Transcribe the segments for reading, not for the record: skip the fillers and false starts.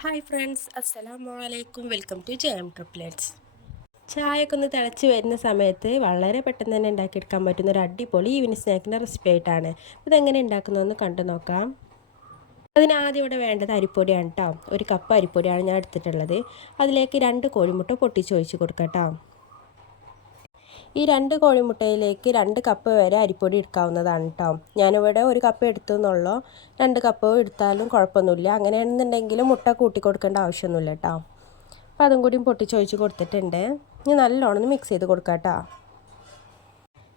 Hi friends, അസ്സലാമു അലൈക്കും. Welcome to J M triplets. ചായയൊക്കെ ഒന്ന് തിളച്ച് വരുന്ന സമയത്ത് വളരെ പെട്ടെന്ന് തന്നെ ഉണ്ടാക്കിയെടുക്കാൻ പറ്റുന്ന ഒരു അടിപൊളി ഈവനിങ് സ്നാക്കിൻ്റെ റെസിപ്പി ആയിട്ടാണ്. ഇതെങ്ങനെ ഉണ്ടാക്കുന്നതെന്ന് കണ്ടു നോക്കാം. അതിനാദ്യം ഇവിടെ വേണ്ടത് അരിപ്പൊടിയാണ് കേട്ടോ. ഒരു കപ്പ് അരിപ്പൊടിയാണ് ഞാൻ എടുത്തിട്ടുള്ളത്. അതിലേക്ക് 2 കോഴിമുട്ട പൊട്ടിച്ചൊഴിച്ച് കൊടുക്കാം കേട്ടോ. ഈ 2 കോഴിമുട്ടയിലേക്ക് 2 കപ്പ് വരെ അരിപ്പൊടി എടുക്കാവുന്നതാണ് കേട്ടോ. ഞാനിവിടെ 1 കപ്പ് എടുത്തു എന്നുള്ളൂ. 2 കപ്പ് എടുത്താലും കുഴപ്പമൊന്നുമില്ല. അങ്ങനെയാണെന്നുണ്ടെങ്കിൽ മുട്ട കൂട്ടി കൊടുക്കേണ്ട ആവശ്യമൊന്നുമില്ല കേട്ടോ. അപ്പോൾ അതും കൂടി പൊട്ടിച്ചൊഴിച്ച് കൊടുത്തിട്ടുണ്ട്. ഇനി നല്ലോണം മിക്സ് ചെയ്ത് കൊടുക്കാം കേട്ടോ.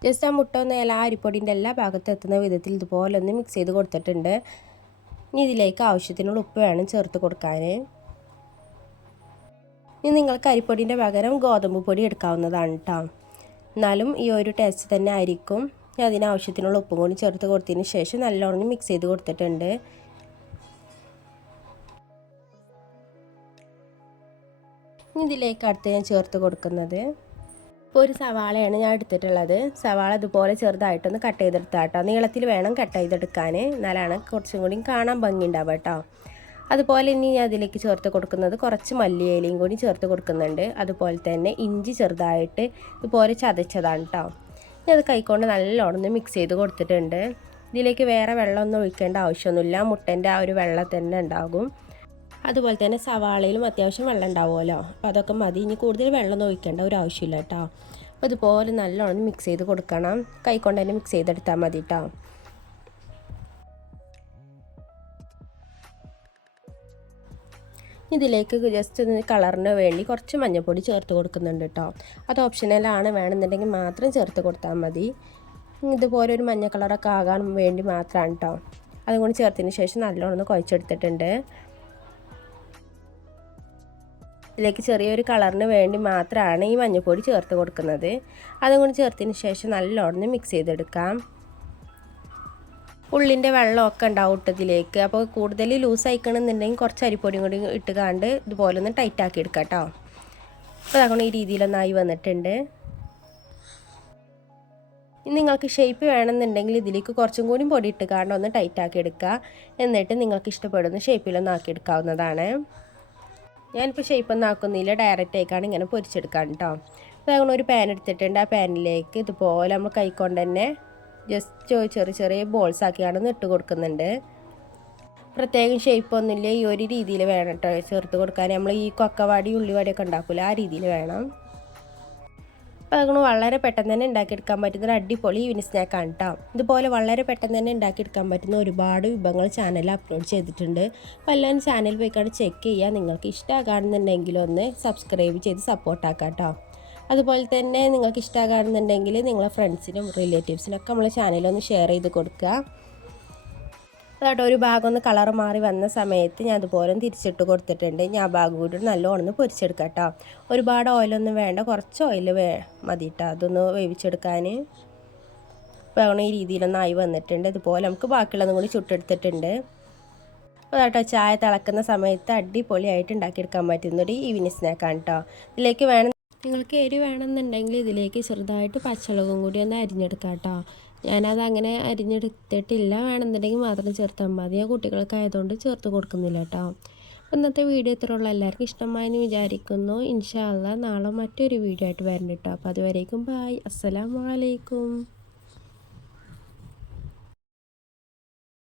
ജസ്റ്റ് ആ മുട്ട ഒന്ന് എല്ലാ അരിപ്പൊടിൻ്റെ എല്ലാ ഭാഗത്തും എത്തുന്ന വിധത്തിൽ ഇതുപോലെ ഒന്ന് മിക്സ് ചെയ്ത് കൊടുത്തിട്ടുണ്ട്. ഇനി ഇതിലേക്ക് ആവശ്യത്തിനുള്ള ഉപ്പ് വേണം ചേർത്ത് കൊടുക്കാൻ. ഇനി നിങ്ങൾക്ക് അരിപ്പൊടിൻ്റെ പകരം ഗോതമ്പ് പൊടി എടുക്കാവുന്നതാണ് കേട്ടോ. എന്നാലും ഈ ഒരു ടേസ്റ്റ് തന്നെ ആയിരിക്കും. അതിനാവശ്യത്തിനുള്ള ഉപ്പും കൂടി ചേർത്ത് കൊടുത്തതിന് ശേഷം നല്ലോണം മിക്സ് ചെയ്ത് കൊടുത്തിട്ടുണ്ട്. ഇതിലേക്ക് അടുത്ത് ഞാൻ ചേർത്ത് കൊടുക്കുന്നത് ഇപ്പോൾ ഒരു സവാളയാണ് ഞാൻ എടുത്തിട്ടുള്ളത്. സവാള ഇതുപോലെ ചെറുതായിട്ടൊന്ന് കട്ട് ചെയ്തെടുത്താൽ കേട്ടോ. നീളത്തിൽ വേണം കട്ട് ചെയ്തെടുക്കാൻ, എന്നാലാണ് കുറച്ചും കൂടി കാണാൻ ഭംഗി ഉണ്ടാവുക കേട്ടോ. അതുപോലെ ഇനി ഞാൻ അതിലേക്ക് ചേർത്ത് കൊടുക്കുന്നത് കുറച്ച് മല്ലിയിലയും കൂടി ചേർത്ത് കൊടുക്കുന്നുണ്ട്. അതുപോലെ തന്നെ ഇഞ്ചി ചെറുതായിട്ട് ഇതുപോലെ ചതച്ചതാണ് കേട്ടോ. ഇനി അത് കൈകൊണ്ട് നല്ലോണം മിക്സ് ചെയ്ത് കൊടുത്തിട്ടുണ്ട്. ഇതിലേക്ക് വേറെ വെള്ളമൊന്നും ഒഴിക്കേണ്ട ആവശ്യമൊന്നുമില്ല. മുട്ടൻ്റെ ആ ഒരു വെള്ളം തന്നെ ഉണ്ടാകും. അതുപോലെ തന്നെ സവാളയിലും അത്യാവശ്യം വെള്ളം ഉണ്ടാവുമല്ലോ, അപ്പോൾ അതൊക്കെ മതി. ഇനി കൂടുതൽ വെള്ളം ഒഴിക്കേണ്ട ഒരു ആവശ്യമില്ല കേട്ടോ. അപ്പോൾ ഇതുപോലെ നല്ലോണം മിക്സ് ചെയ്ത് കൊടുക്കണം. കൈകൊണ്ട് തന്നെ മിക്സ് ചെയ്തെടുത്താൽ മതി കേട്ടോ. ഇതിലേക്ക് ജസ്റ്റ് ഒന്ന് കളറിന് വേണ്ടി കുറച്ച് മഞ്ഞൾപ്പൊടി ചേർത്ത് കൊടുക്കുന്നുണ്ട് കേട്ടോ. അത് ഓപ്ഷണലാണ്, വേണമെന്നുണ്ടെങ്കിൽ മാത്രം ചേർത്ത് കൊടുത്താൽ മതി. ഇതുപോലെ ഒരു മഞ്ഞ കളറൊക്കെ ആകാൻ വേണ്ടി മാത്രമാണ് കേട്ടോ. അതുകൊണ്ട് ചേർത്തതിന് ശേഷം നല്ലോണം ഒന്ന് കുഴച്ചെടുത്തിട്ടുണ്ട്. ഇതിലേക്ക് ചെറിയൊരു കളറിന് വേണ്ടി മാത്രമാണ് ഈ മഞ്ഞൾപ്പൊടി ചേർത്ത് കൊടുക്കുന്നത്. അതുകൊണ്ട് ചേർത്തതിന് ശേഷം നല്ലോണം മിക്സ് ചെയ്തെടുക്കാം. ഉള്ളിൻ്റെ വെള്ളമൊക്കെ ഉണ്ടാവും ഇതിലേക്ക്. അപ്പോൾ കൂടുതൽ ലൂസ് ആയിക്കണമെന്നുണ്ടെങ്കിൽ കുറച്ച് അരിപ്പൊടിയും കൂടി ഇട്ടുകാണ്ട് ഇതുപോലെ ഒന്ന് ടൈറ്റാക്കി എടുക്കാം കേട്ടോ. അപ്പോൾ അതുകൊണ്ട് ഈ രീതിയിലൊന്നായി വന്നിട്ടുണ്ട്. ഇനി നിങ്ങൾക്ക് ഷേപ്പ് വേണമെന്നുണ്ടെങ്കിൽ ഇതിലേക്ക് കുറച്ചും കൂടി പൊടി ഇട്ടുകാണ്ട് ഒന്ന് ടൈറ്റാക്കി എടുക്കുക. എന്നിട്ട് നിങ്ങൾക്ക് ഇഷ്ടപ്പെടുന്ന ഷേപ്പിലൊന്നും ആക്കി എടുക്കാവുന്നതാണ്. ഞാനിപ്പോൾ ഷേപ്പൊന്നും ആക്കുന്നില്ല, ഡയറക്റ്റ് ആയിക്കാണ് ഇങ്ങനെ പൊരിച്ചെടുക്കാം കേട്ടോ. അപ്പോൾ അതുകൊണ്ട് ഒരു പാൻ എടുത്തിട്ടുണ്ട്. ആ പാനിലേക്ക് ഇതുപോലെ നമ്മൾ കൈക്കൊണ്ട് തന്നെ ജസ്റ്റ് ചെറിയ ചെറിയ ബോൾസ് ആക്കിയാണ് ഇട്ട് കൊടുക്കുന്നുണ്ട്. പ്രത്യേകം ഷേപ്പൊന്നുമില്ല, ഈ ഒരു രീതിയിൽ വേണം കേട്ടോ ചേർത്ത് കൊടുക്കാൻ. നമ്മൾ ഈ കൊക്കവാടി ഉള്ളിവാടിയൊക്കെ ഉണ്ടാക്കില്ല, ആ രീതിയിൽ വേണം. അപ്പോൾ അതുകൊണ്ട് വളരെ പെട്ടെന്ന് തന്നെ ഉണ്ടാക്കിയെടുക്കാൻ പറ്റുന്ന ഒരു അടിപൊളി ഈവനിങ് സ്നാക്കാണ് കേട്ടോ. ഇതുപോലെ വളരെ പെട്ടെന്ന് തന്നെ ഉണ്ടാക്കിയെടുക്കാൻ പറ്റുന്ന ഒരുപാട് വിഭവങ്ങൾ ചാനലിൽ അപ്ലോഡ് ചെയ്തിട്ടുണ്ട്. അപ്പോൾ എല്ലാവരും ചാനൽ പോയിക്കാണ്ട് ചെക്ക് ചെയ്യുക. നിങ്ങൾക്ക് ഇഷ്ടമാകാണെന്നുണ്ടെങ്കിൽ ഒന്ന് സബ്സ്ക്രൈബ് ചെയ്ത് സപ്പോർട്ടാക്കാം കേട്ടോ. അതുപോലെ തന്നെ നിങ്ങൾക്ക് ഇഷ്ടമാകുന്നുണ്ടെങ്കിൽ നിങ്ങളെ ഫ്രണ്ട്സിനും റിലേറ്റീവ്സിനൊക്കെ നമ്മളെ ചാനലൊന്ന് ഷെയർ ചെയ്ത് കൊടുക്കുക. അതായിട്ട് ഒരു ഭാഗം ഒന്ന് കളർ മാറി വന്ന സമയത്ത് ഞാൻ അതുപോലെ തിരിച്ചിട്ട് കൊടുത്തിട്ടുണ്ട്. ഞാൻ ഭാഗം കൂടി നല്ലോണം പൊരിച്ചെടുക്കാം കേട്ടോ. ഒരുപാട് ഓയിലൊന്നും വേണ്ട, കുറച്ച് ഓയിൽ മതി കേട്ടോ അതൊന്ന് വേവിച്ചെടുക്കാൻ. അപ്പോൾ അങ്ങനെ ഈ രീതിയിലൊന്നായി വന്നിട്ടുണ്ട്. ഇതുപോലെ നമുക്ക് ബാക്കിയുള്ളതും കൂടി ചുട്ടെടുത്തിട്ടുണ്ട്. അതാട്ടോ ചായ തിളക്കുന്ന സമയത്ത് അടിപൊളിയായിട്ട് ഉണ്ടാക്കിയെടുക്കാൻ പറ്റുന്നൊരു ഈവനിങ് സ്നാക്കാണ് കേട്ടോ. ഇതിലേക്ക് നിങ്ങൾക്ക് എരി വേണമെന്നുണ്ടെങ്കിൽ ഇതിലേക്ക് ചെറുതായിട്ട് പച്ചമുളകും കൂടി ഒന്ന് അരിഞ്ഞെടുക്കാം കേട്ടോ. ഞാനത് അങ്ങനെ അരിഞ്ഞെടുത്തിട്ടില്ല, വേണമെന്നുണ്ടെങ്കിൽ മാത്രം ചേർത്താൽ മതി. ഞാൻ കുട്ടികൾക്ക് ആയതുകൊണ്ട് ചേർത്ത് കൊടുക്കുന്നില്ല കേട്ടോ. അപ്പോൾ ഇന്നത്തെ വീഡിയോ ഇത്രയുള്ള എല്ലാവർക്കും ഇഷ്ടമായെന്ന് വിചാരിക്കുന്നു. ഇൻഷാ അല്ലാഹ് നാളെ മറ്റൊരു വീഡിയോ ആയിട്ട് വരണം കേട്ടോ. അപ്പോൾ അതുവരേക്കും ബായ്, അസ്സലാമു അലൈക്കും.